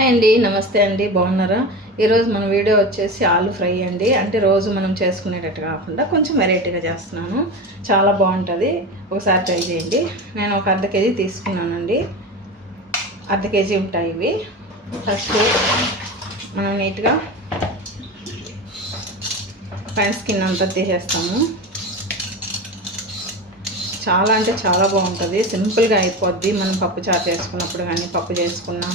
Hi అండి నమస్తే అండి బాగున్నారా? ఈరోజు మన వీడియో వచ్చేసి ఆలు ఫ్రై అండి. అంటే రోజు మనం చేసుకునేటట్టు కాకుండా కొంచెం వెరైటీగా చేస్తున్నాను. చాలా బాగుంటుంది. ఒకసారి ట్రై చేయండి. నేను ఒక అర్ధ కేజీ తీసుకున్నానండి. అర్ధ కేజీ ఉంటాయి ఇవి. ఫస్ట్ మనం నీట్గా పైన స్కిన్ అంతా తీసేస్తాము. చాలా అంటే చాలా బాగుంటుంది. సింపుల్గా అయిపోద్ది. మనం పప్పు చారు చేసుకున్నప్పుడు కానీ పప్పు చేసుకున్నా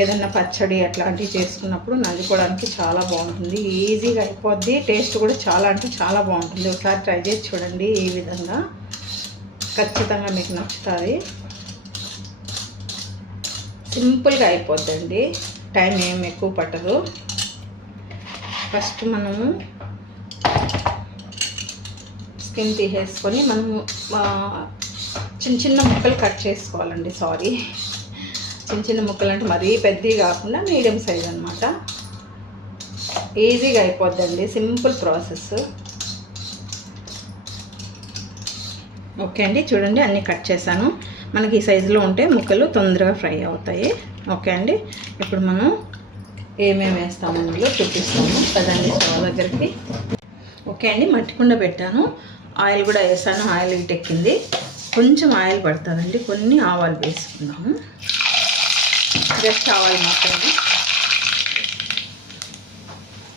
ఏదైనా పచ్చడి అట్లాంటివి చేసుకున్నప్పుడు నంచుకోవడానికి చాలా బాగుంటుంది. ఈజీగా అయిపోద్ది. టేస్ట్ కూడా చాలా అంటే చాలా బాగుంటుంది. ఒకసారి ట్రై చేసి చూడండి ఈ విధంగా. ఖచ్చితంగా మీకు నచ్చుతుంది. సింపుల్గా అయిపోద్దండి. టైం ఏం ఎక్కువ పట్టదు. ఫస్ట్ మనము స్కిన్ తీసేసుకొని మనము చిన్న చిన్న ముక్కలు కట్ చేసుకోవాలండి. సారీ. చిన్న చిన్న ముక్కలు అంటే మరీ పెద్దవి కాకుండా మీడియం సైజ్ అనమాట ఈజీగా అయిపోద్దండి. సింపుల్ ప్రాసెస్ ఓకే అండి. చూడండి అన్నీ కట్ చేశాను. మనకి ఈ సైజులో ఉంటే ముక్కలు తొందరగా ఫ్రై అవుతాయి. ఓకే అండి. ఇప్పుడు మనం ఏమేమి వేస్తాము అందులో చూపిస్తాము. కదండి స్టవ్ దగ్గరికి. ఓకే అండి. మట్టి కుండ పెట్టాను. ఆయిల్ కూడా వేసాను. ఆయిల్ ఇటెక్కింది కొంచెం ఆయిల్ పడుతుందండి. కొన్ని ఆవాలు వేసుకుందాము జస్ట్ ఆవాలు మాత్రమే.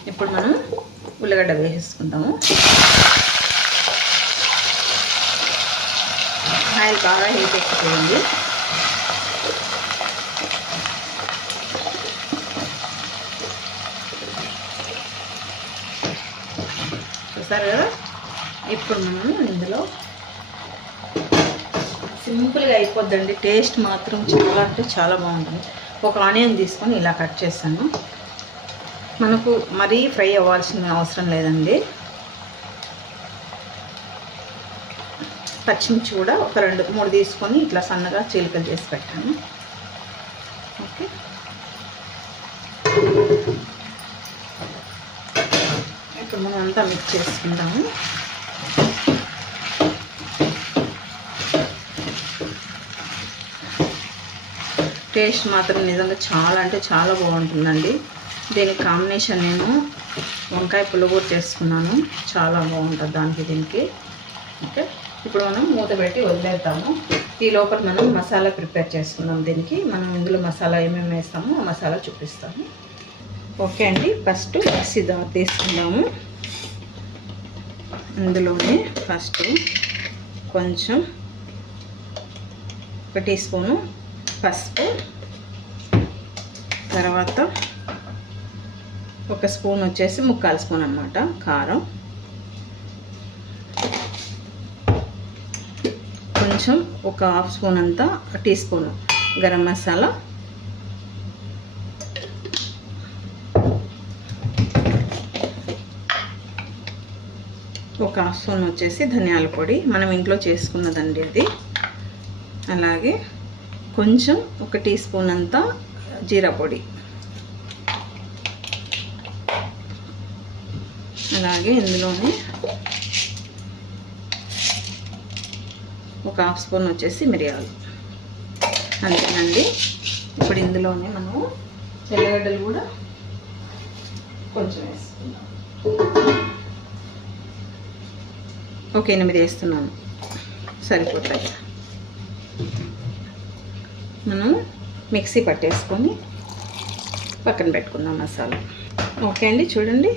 ఇప్పుడు మనం ఉల్లగడ్డ వేసేసుకుంటాము. ఆయిల్ బాగా హీట్ ఎక్కిపోయింది. చూసారు ఇప్పుడు మనం ఇందులో సింపుల్గా అయిపోద్దండి. టేస్ట్ మాత్రం చాలా అంటే చాలా బాగుంటుంది. ఒక ఆనియన్ తీసుకొని ఇలా కట్ చేస్తాను. మనకు మరీ ఫ్రై అవ్వాల్సిన అవసరం లేదండి. పచ్చిమిర్చి కూడా ఒక రెండు మూడు తీసుకొని ఇట్లా సన్నగా చీలికలు చేసి పెట్టాను. ఓకే. ఇప్పుడు మనం అంతా మిక్స్ చేసుకుందాము. టేస్ట్ మాత్రం నిజంగా చాలా అంటే చాలా బాగుంటుందండి. దీనికి కాంబినేషన్ నేను వంకాయ పులుగూర చేసుకున్నాను. చాలా బాగుంటుంది దానికి దీనికి. ఓకే? ఇప్పుడు మనం మూత పెట్టి వదిలేద్దాము. ఈ లోపల మనం మసాలా ప్రిపేర్ చేసుకున్నాం దీనికి. మనం ఇందులో మసాలా ఏమేమి వేస్తామో ఆ మసాలా చూపిస్తాము. ఓకే అండి. ఫస్ట్ మిక్సీ దా తీసుకుందాము. ఇందులోనే ఫస్ట్ కొంచెం ఒక టీ స్పూను పసుపు తర్వాత ఒక స్పూన్ వచ్చేసి ముక్కాలు స్పూన్ అనమాట కారం. కొంచెం ఒక హాఫ్ స్పూన్ అంతా టీ స్పూన్ గరం మసాలా. ఒక హాఫ్ స్పూన్ వచ్చేసి ధనియాల పొడి మనం ఇంట్లో చేసుకున్నదండి ఇది. అలాగే కొంచెం ఒక టీ స్పూన్ అంతా జీరా పొడి. అలాగే ఇందులోనే ఒక హాఫ్ స్పూన్ వచ్చేసి మిరియాలు. అంతేనండి. ఇప్పుడు ఇందులోనే మనము తెల్లగడ్డలు కూడా కొంచెం వేసుకుందాం. ఓకే ఎనిమిది వేస్తున్నాను. సరిపోతాయి. మనం మిక్సీ పట్టేసుకొని పక్కన పెట్టుకుందాం మసాలా. ఓకే అండి చూడండి.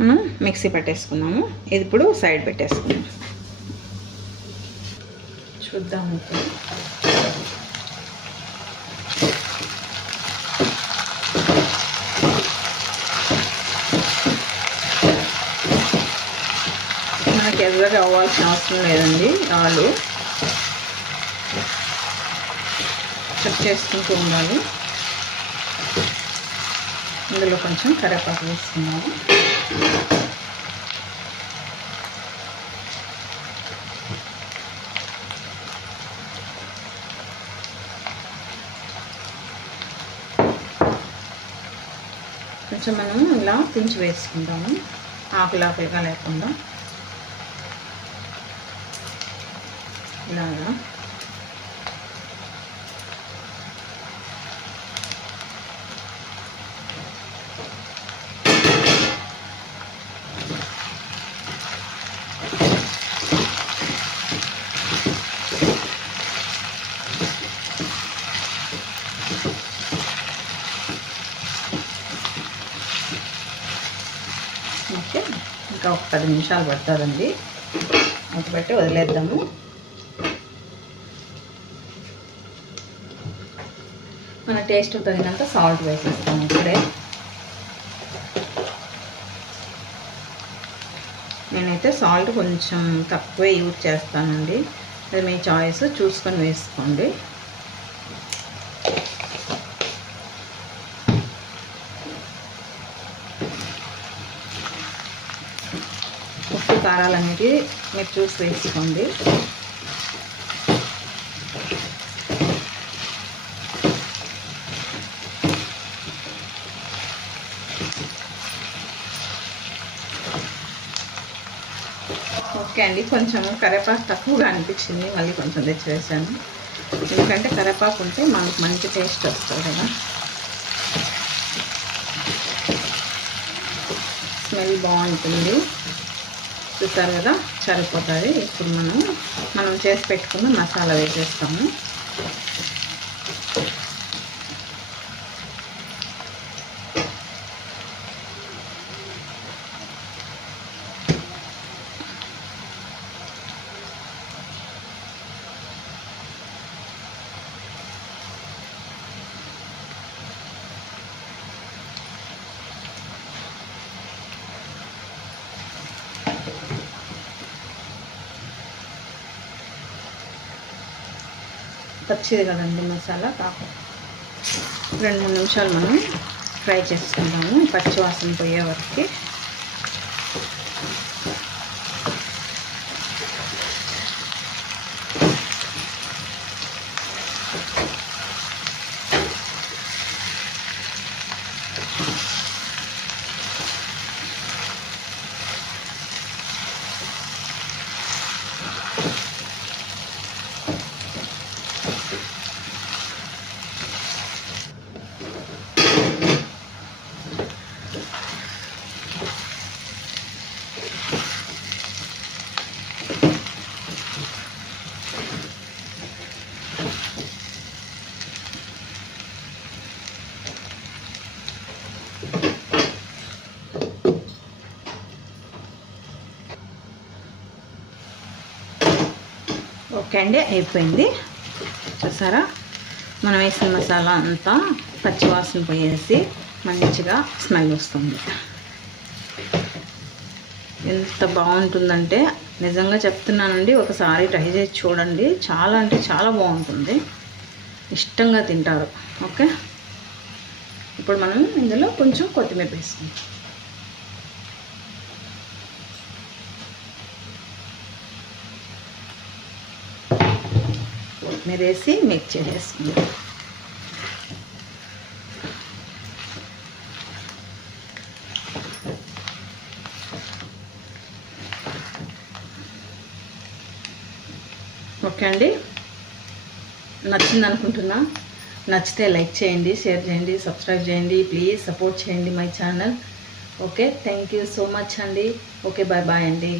మనం మిక్సీ పట్టేసుకున్నాము. ఇది ఇప్పుడు సైడ్ పెట్టేసుకుందాం. చూద్దాం ఇప్పుడు మనకి ఎర్రగా అవ్వాల్సిన అవసరం లేదండి ఆలు. చెక్ చేసుకుంటూ ఉండాలి. ఇందులో కొంచెం కరేపాకు వేసుకున్నాము కొంచెం మనం ఇలా తుంచి వేసుకుంటాము ఆకులు లేకుండా. ఇంకా ఒక పది నిమిషాలు పడుతుందండి. మూత పెట్టి వదిలేద్దాము. మన టేస్ట్ తగినంత సాల్ట్ వేసేస్తాము ఇప్పుడే. నేనైతే సాల్ట్ కొంచెం తక్కువే యూజ్ చేస్తానండి. అది మీ చాయిస్ చూసుకొని వేసుకోండి. ఉప్పు కారాలు అనేది మీరు చూసి వేసుకోండి. ఓకే అండి కొంచెం కరివేపాకు తక్కువగా అనిపించింది మళ్ళీ కొంచెం తెచ్చి వేసాను ఎందుకంటే కరివేపాకు ఉంటే మనకు మంచి టేస్ట్ వస్తుంది కదా. స్మెల్ బాగుంటుంది. చూస్తారు కదా? సరిపోతుంది. ఇప్పుడు మనం మనం చేసి పెట్టుకున్న మసాలా వేసేస్తాము. పచ్చిది కదండి మసాలా కాకు రెండు మూడు నిమిషాలు మనం ఫ్రై చేసుకుందాము. పచ్చి వాసన పోయే వరకు ఓకే అండి అయిపోయింది. చూసారా? మనం వేసిన మసాలా అంతా పచ్చివాసన పోయేసి మంచిగా స్మెల్ వస్తుంది. ఎంత బాగుంటుందంటే నిజంగా చెప్తున్నానండి ఒకసారి ట్రై చేసి చూడండి. చాలా అంటే చాలా బాగుంటుంది. ఇష్టంగా తింటారు. ఓకే? ఇప్పుడు మనం ఇందులో కొంచెం కొత్తిమీర వేసుకుందాం. కొత్తిమీర వేసి మిక్స్ చేసేసుకుందాం. ఓకే అండి. నచ్చింది అనుకుంటున్నా నచ్చితే లైక్ చేయండి షేర్ చేయండి సబ్స్క్రైబ్ చేయండి ప్లీజ్ సపోర్ట్ చేయండి my channel. Okay thank you so much అండి. ఓకే బాయ్ బాయ్ అండి.